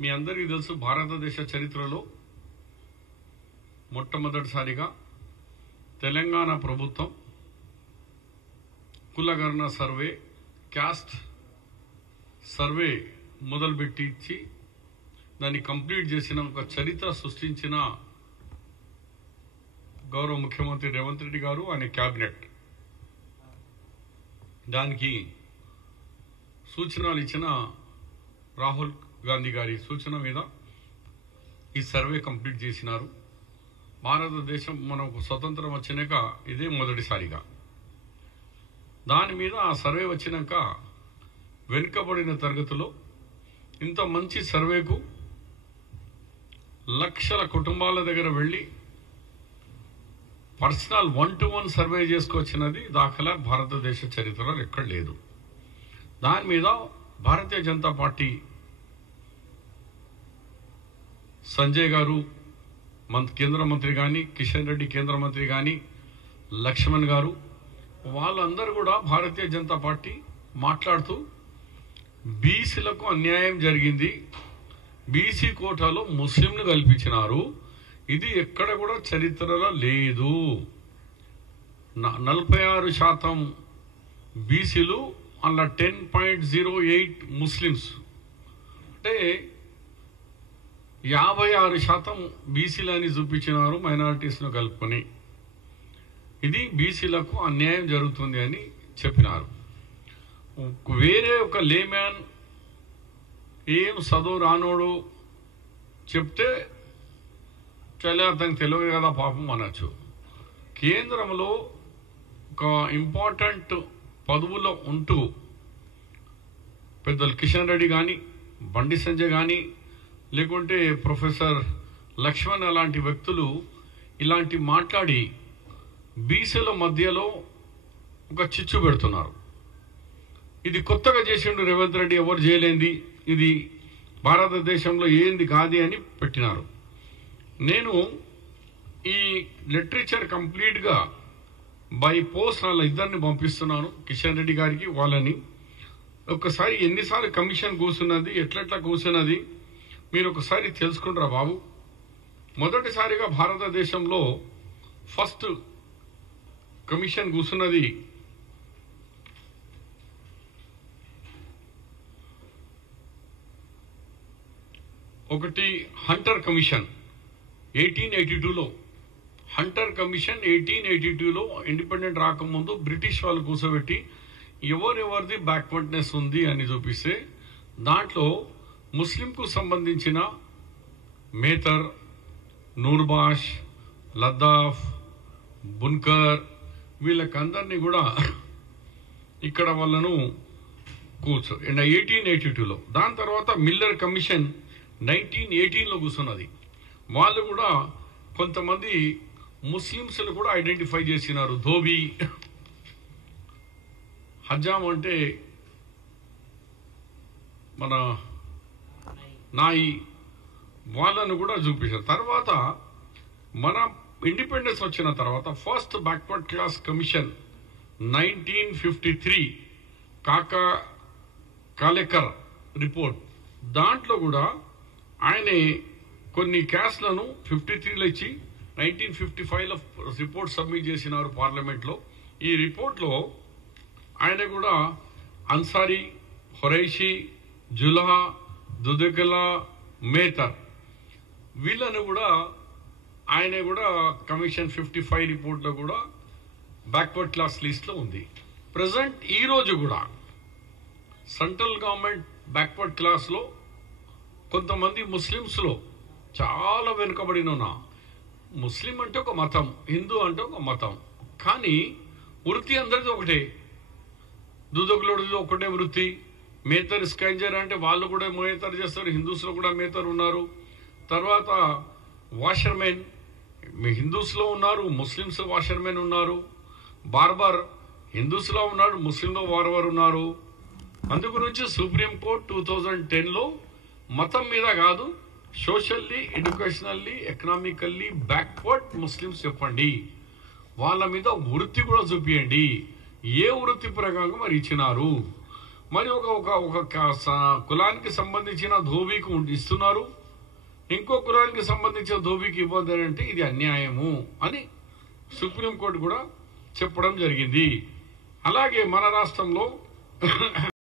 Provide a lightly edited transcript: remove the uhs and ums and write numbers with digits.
మీ అందరికీ తెలుసు భారతదేశ చరిత్రలో మొట్టమొదటిసారిగా తెలంగాణ ప్రభుత్వం కులగణన సర్వే క్యాస్ట్ సర్వే మొదలుపెట్టి ఇచ్చి దాన్ని కంప్లీట్ చేసిన ఒక చరిత్ర సృష్టించిన గౌరవ ముఖ్యమంత్రి రేవంత్ రెడ్డి గారు ఆయన క్యాబినెట్ దానికి సూచనలు ఇచ్చిన రాహుల్ గాంధీ గారి సూచన మీద ఈ సర్వే కంప్లీట్ చేసినారు. భారతదేశం మనకు స్వతంత్రం వచ్చినాక ఇదే మొదటిసారిగా దాని మీద ఆ సర్వే వచ్చినాక వెనుకబడిన తరగతిలో ఇంత మంచి సర్వేకు లక్షల కుటుంబాల దగ్గర వెళ్ళి పర్సనల్ 1-to-1 సర్వే చేసుకొచ్చినది దాఖలా భారతదేశ చరిత్రలో ఎక్కడ లేదు. దాని మీద భారతీయ జనతా పార్టీ సంజయ్ గారు కేంద్ర మంత్రి కానీ, కిషన్ రెడ్డి కేంద్ర మంత్రి కానీ, లక్ష్మణ్ గారు వాళ్ళందరూ కూడా భారతీయ జనతా పార్టీ మాట్లాడుతూ బీసీలకు అన్యాయం జరిగింది, బీసీ కోటాలో ముస్లింను కల్పించినారు, ఇది ఎక్కడ కూడా చరిత్రలో లేదు. 46% బీసీలు అలా 10.08 ముస్లిమ్స్ అంటే 56% బీసీలని చూపించినారు మైనారిటీస్ను కలుపుకొని. ఇది బీసీలకు అన్యాయం జరుగుతుంది అని చెప్పినారు. వేరే ఒక లేమ్యాన్ ఏం చదువు రానోడు చెప్తే చాలా అతనికి తెలియదు కదా పాపం అనొచ్చు. కేంద్రంలో ఒక ఇంపార్టెంట్ పదవులో ఉంటూ పెద్దలు కిషన్ రెడ్డి కానీ, బండి సంజయ్ కానీ, లేకుంటే ప్రొఫెసర్ లక్ష్మణ్ అలాంటి వ్యక్తులు ఇలాంటి మాట్లాడి బీసీల మధ్యలో ఒక చిచ్చు పెడుతున్నారు. ఇది కొత్తగా చేసిండు రేవంత్ రెడ్డి, ఎవరు చేయలేంది, ఇది భారతదేశంలో ఏంది కాదు అని పెట్టినారు. నేను ఈ లిటరేచర్ కంప్లీట్గా బై పోస్ట్ వాళ్ళ ఇద్దరిని పంపిస్తున్నాను, కిషన్ రెడ్డి గారికి వాళ్ళని. ఒక్కసారి ఎన్నిసార్లు కమిషన్ కూర్చున్నది, ఎట్లెట్లా కూర్చున్నది మీరు ఒకసారి తెలుసుకుంటారా బాబు. మొదటిసారిగా భారతదేశంలో ఫస్ట్ కమిషన్ కూర్చున్నది ఒకటి హంటర్ కమిషన్ 1882లో. హంటర్ కమిషన్ 1882లో ఇండిపెండెంట్ రాకముందు బ్రిటిష్ వాళ్ళు కూర్చోబెట్టి ఎవరెవరిది బ్యాక్వర్డ్నెస్ ఉంది అని చూపిస్తే దాంట్లో ముస్లింకు సంబంధించిన మేతర్, నూర్బాష్, లద్దాఫ్, బున్కర్ వీళ్ళకందరినీ కూడా ఇక్కడ వాళ్ళను కూర్చో 1882లో. దాని తర్వాత మిల్లర్ కమిషన్ 1918లో కూర్చున్నది. వాళ్ళు కూడా కొంతమంది ముస్లింస్లు కూడా ఐడెంటిఫై చేసినారు. ధోబీ, హజాం అంటే మన నాయి, వాళ్ళను కూడా చూపించారు. తర్వాత మన ఇండిపెండెన్స్ వచ్చిన తర్వాత first backward class commission 1953 Kalelkar report, దాంట్లో కూడా ఆయన కొన్ని క్యాస్ట్లను 53లో ఇచ్చి 1955లో రిపోర్ట్ సబ్మిట్ చేసినారు పార్లమెంట్లో. ఈ రిపోర్ట్లో ఆయన కూడా అన్సారీ, ఖురైషీ, జుల్హా, దుదకలా, మేతర్ వీళ్ళను కూడా ఆయన కూడా కమిషన్ 55 రిపోర్ట్లో కూడా బ్యాక్వర్డ్ క్లాస్ లిస్ట్లో ఉంది. ప్రజెంట్ ఈరోజు కూడా సెంట్రల్ గవర్నమెంట్ బ్యాక్వర్డ్ క్లాస్లో కొంతమంది ముస్లిమ్స్లో చాలా వెనుకబడిన ఉన్నా. ముస్లిం అంటే ఒక మతం, హిందూ అంటే ఒక మతం, కానీ వృత్తి అందరిది ఒకటే. దుదకులుడిది ఒకటే వృత్తి. మేతర్ స్కైంజర్ అంటే వాళ్ళు కూడా మేతర్ చేస్తారు, హిందూస్లో కూడా మేతర్ ఉన్నారు. తర్వాత వాషర్మెన్ హిందూస్లో ఉన్నారు, ముస్లిమ్స్ వాషర్మెన్ ఉన్నారు. బార్బర్ హిందూస్లో ఉన్నాడు, ముస్లింలో బార్బర్ ఉన్నారు. అందు గురించి సుప్రీంకోర్టు 2010లో మతం మీద కాదు, socially, educationally, economically backward Muslims చెప్పండి, వాళ్ళ మీద వృత్తి కూడా చూపియండి, ఏ వృత్తి ప్రకారం మరి ఇచ్చినారు. మరి కులానికి సంబంధించిన ధోబీకి ఇస్తున్నారు, ఇంకో కులానికి సంబంధించిన ధోబీకి ఇవ్వద్దు అంటే ఇది అన్యాయము అని సుప్రీంకోర్టు కూడా చెప్పడం జరిగింది. అలాగే మన రాష్ట్రంలో